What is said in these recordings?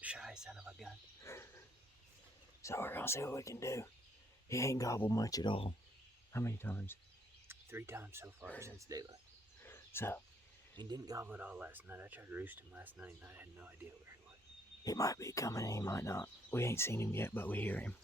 Shy son of a gun. So we're gonna see what we can do. He ain't gobbled much at all. How many times? 3 times so far since daylight. So he didn't gobble at all last night. I tried to roost him last night and I had no idea where he was. He might be coming, he might not. We ain't seen him yet, but we hear him.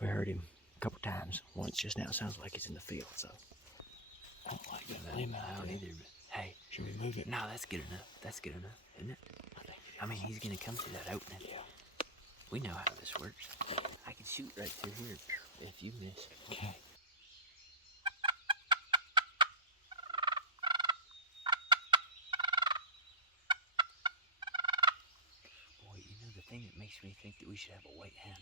We heard him a couple times. Once just now. Sounds like he's in the field, so I don't like that. I don't either, but hey. Should we move it? No, that's good enough. That's good enough, isn't it? I mean, he's gonna come through that opening. Yeah. We know how this works. I can shoot right through here if you miss. Okay. Boy, you know the thing that makes me think that we should have a white hen.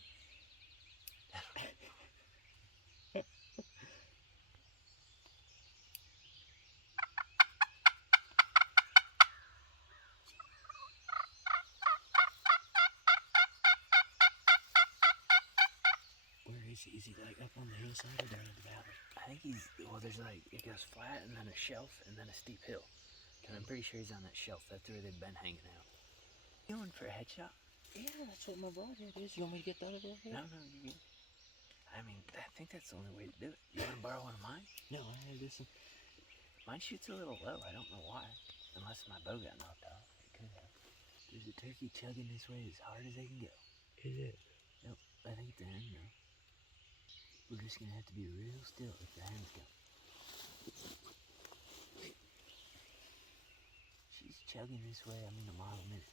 Is he like up on the hillside or down in the valley? I think there's like, it goes flat and then a shelf and then a steep hill. And I'm pretty sure he's on that shelf. That's where they've been hanging out. You going for a headshot? Yeah, that's what my broadhead is. You want me to get the other broadhead? No, you get. I mean, I think that's the only way to do it. You want to borrow one of mine? No, I had this one. Mine shoots a little low. I don't know why. Unless my bow got knocked off. It could have. There's a turkey chugging this way as hard as they can go. Is it? Nope, I think it's a hen now. We're just gonna have to be real still if the hens come. She's chugging this way, I mean, a mile a minute.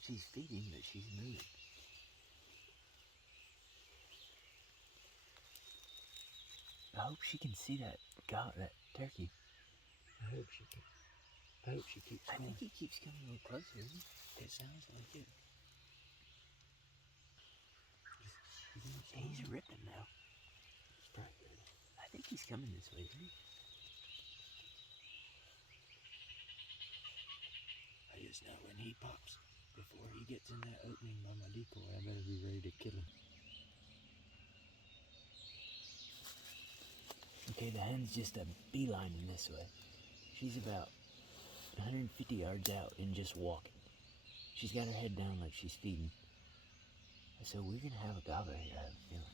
She's feeding, but she's moving. I hope she can see that turkey. I hope she can. I hope she keeps coming. I think he keeps coming a little closer, isn't he? It sounds like it. He's ripping now. I think he's coming this way, isn't he? I just know when he pops, before he gets in that opening by my decoy, I better be ready to kill him. Okay, the hen's just a beelining this way. She's about 150 yards out and just walking. She's got her head down like she's feeding. So we're gonna have a gobbler here, I have a feeling.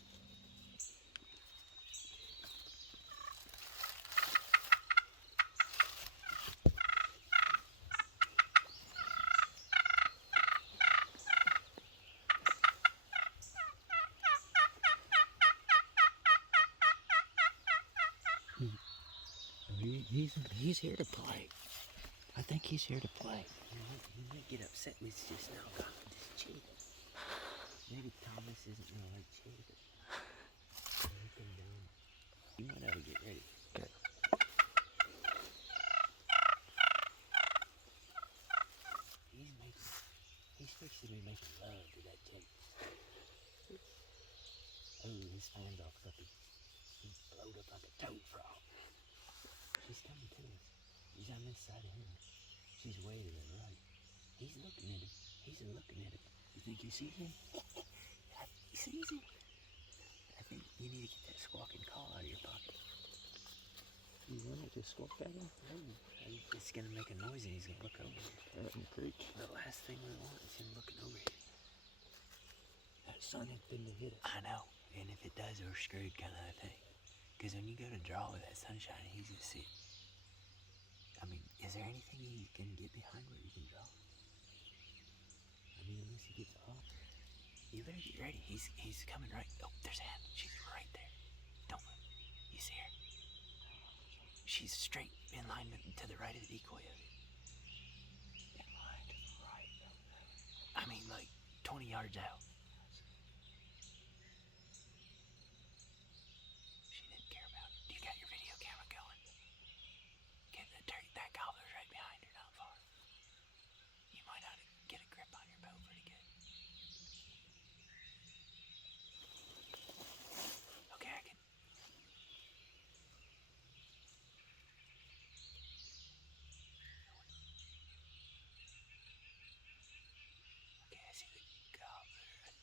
He's here to play. I think he's here to play. He might get upset with us just now. God, this chick. Maybe Thomas isn't gonna like chick. You might have to get ready. Okay. He's fixing to be making love to that chick. Oh, his fan's all fluffy. He's blowed up like a toad frog. She's coming to us. He's on this side of him. She's way to the right. He's looking at him. He's looking at him. You think he sees him? He sees him. I think you need to get that squawking call out of your pocket. You want it to squawk at him? No. It's going to make a noise and he's going to look over here. Right in the creek. The last thing we want is him looking over here. That sun had been to hit us. I know. And if it does, we're screwed kind of a thing. Because when you go to draw with that sunshine, he's going to see it. I mean, is there anything he can get behind where you can draw? I mean, unless he gets off. You better get ready. He's coming right. Oh, there's a hen. She's right there. Don't move. You see her? She's straight in line to the right of the decoy of you. In line to the right. I mean, like 20 yards out. She didn't care about it. You got your video camera going. Get that gobbler's right behind her, not far. You might ought to get a grip on your bow pretty good. Okay, I can. Okay, I see the gobbler. I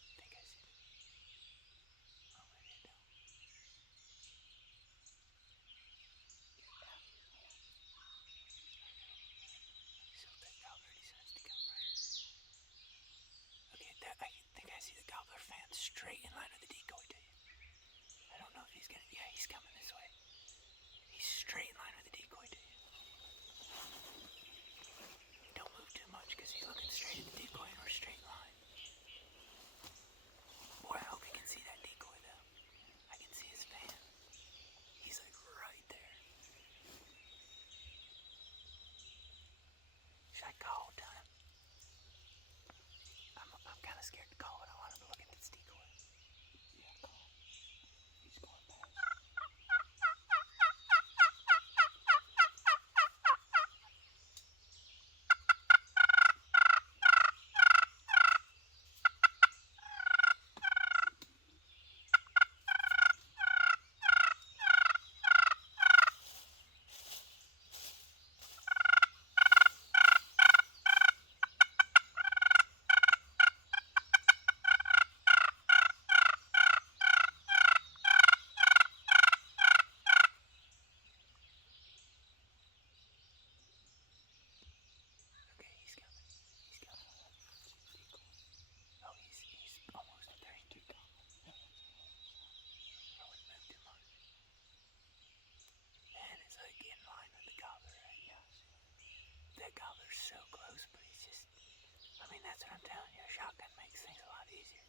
That's what I'm telling you. A shotgun makes things a lot easier.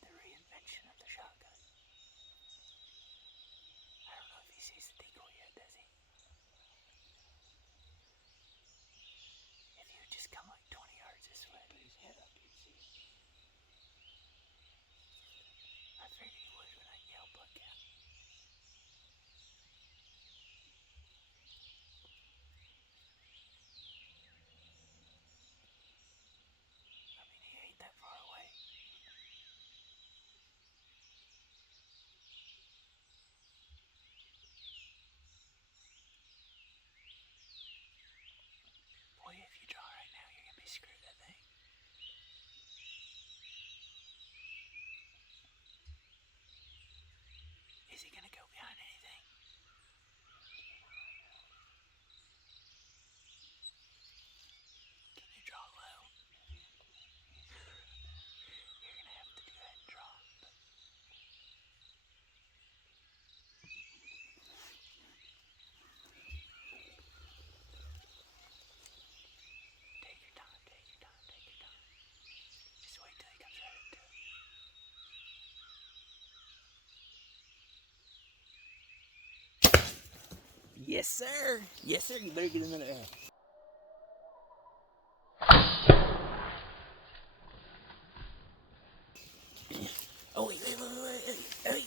The reinvention of the shotgun. I don't know if he sees the decoy yet, does he? If you just come like 20 yards this way, put his head up, you'd see it. I figured he would when I yelled look out. I mean, he ain't that far away. Boy, if you draw right now, you're gonna be screwed, I think. Is he gonna go behind anything? Can you draw low? You're gonna have to go ahead and draw. Take your time, take your time, take your time. Just wait till he comes right up to it. Yes, sir. Yes, sir. You better get another arrow. Oh,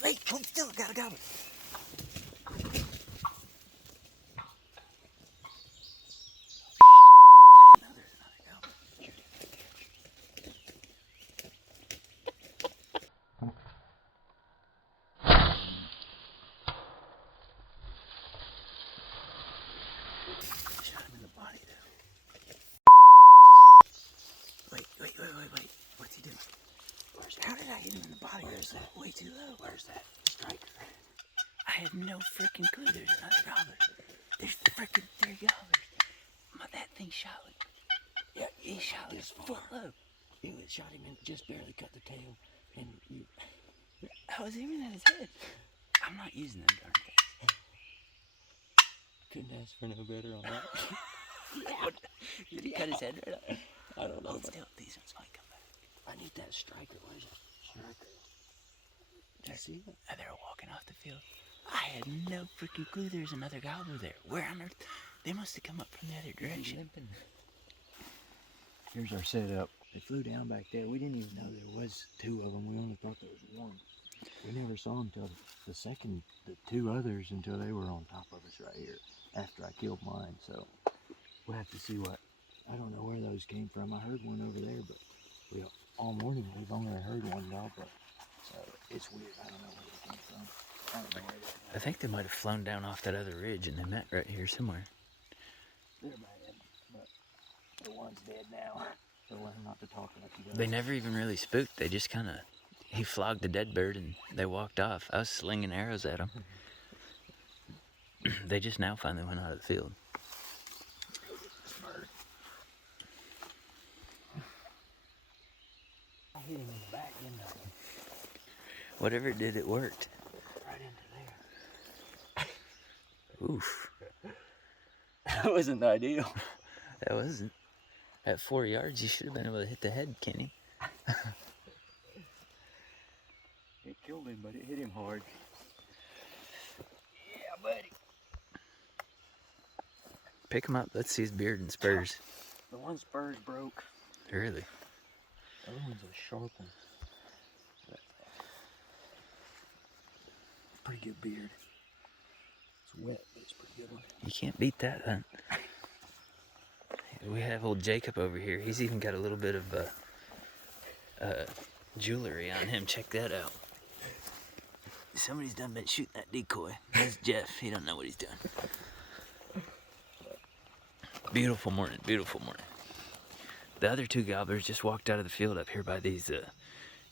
wait. Hold still. Got it. Another goblin. Shot him in the body, though. Wait. What's he doing? How did I hit him in the body? Where's that? Way too low. Where's that striker? I have no freaking clue. There's another gobbler. There's freaking 3 gobblers. That thing shot like... Yeah, he shot like foot low. It shot him and just barely cut the tail. And you... I was aiming at his head. I'm not using them darn things. Couldn't ask for no better on that. Yeah. Did he cut his head right off? I don't know. Hold still. These ones might come back. I need that striker. Where's that striker? Do you see it? They're walking off the field. I had no freaking clue there's another gobbler there. Where on earth? They must have come up from the other direction. Here's our setup. They flew down back there. We didn't even know there was 2 of them. We only thought there was 1. We never saw them until the 2 others until they were on top of us right here after I killed mine. So we'll have to see what. I don't know where those came from. I heard one over there, but all morning we've only heard 1 gobbler. So it's weird. I don't know where they came from. I don't know where they came from. I think they might have flown down off that other ridge and they met right here somewhere. They're bad, but the one's dead now. So learn not to talk like he does. They never even really spooked. They just kind of, he flogged the dead bird and they walked off. I was slinging arrows at them. They just now finally went out of the field. I hit him in the back, didn't I? Whatever it did, it worked. Right into there. Oof. That wasn't ideal. That wasn't. At 4 yards, you should have been able to hit the head, Kenny. It killed him, but it hit him hard. Yeah, buddy. Pick him up. Let's see his beard and spurs. The one spurs broke. Really? The other one's a sharp one. Pretty good beard. It's wet, but it's a pretty good one. You can't beat that hunt. We have old Jacob over here. He's even got a little bit of jewelry on him. Check that out. Somebody's done been shooting that decoy. That's Jeff. He don't know what he's doing. Beautiful morning. Beautiful morning. The other 2 gobblers just walked out of the field up here by these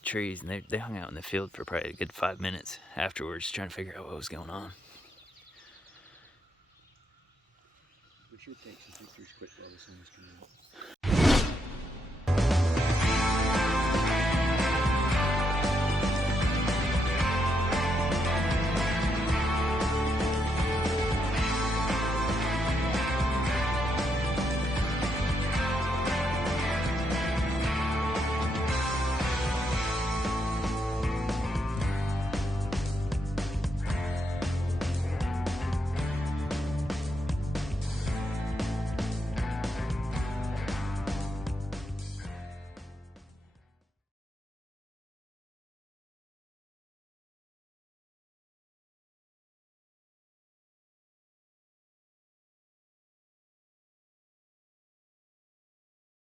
trees, and they hung out in the field for probably a good 5 minutes afterwards, trying to figure out what was going on. We should take some pictures quick while the sun's coming out.